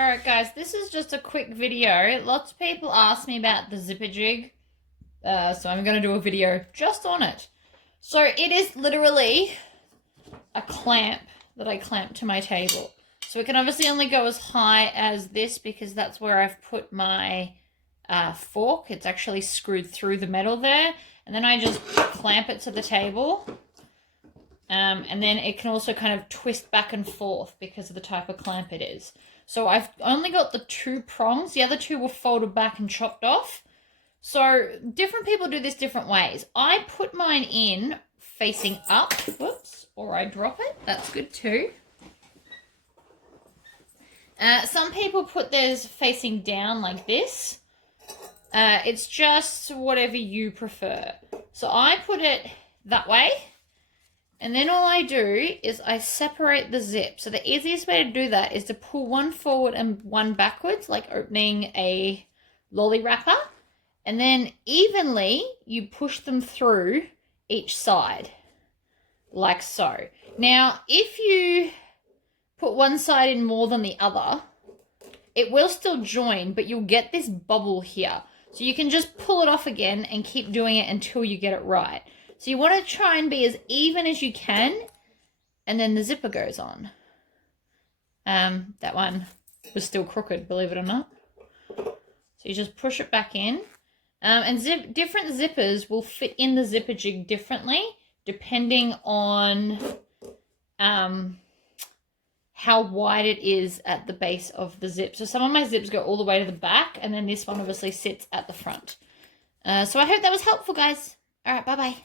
Alright guys, this is just a quick video. Lots of people ask me about the zipper jig, so I'm going to do a video just on it. So it is literally a clamp that I clamp to my table. So it can obviously only go as high as this because that's where I've put my fork. It's actually screwed through the metal there. And then I just clamp it to the table. And then it can also kind of twist back and forth because of the type of clamp it is. So I've only got the 2 prongs. The other 2 were folded back and chopped off. So different people do this different ways. I put mine in facing up. Whoops. Or I drop it. That's good too. Some people put theirs facing down like this. It's just whatever you prefer. So I put it that way. And then all I do is I separate the zip. So the easiest way to do that is to pull one forward and one backwards, like opening a lolly wrapper. And then evenly, you push them through each side, like so. Now, if you put one side in more than the other, it will still join, but you'll get this bubble here. So you can just pull it off again and keep doing it until you get it right. So you want to try and be as even as you can, and then the zipper goes on. That one was still crooked, believe it or not. So you just push it back in. And different zippers will fit in the zipper jig differently, depending on how wide it is at the base of the zip. So some of my zips go all the way to the back, and then this one obviously sits at the front. So I hope that was helpful, guys. All right, bye-bye.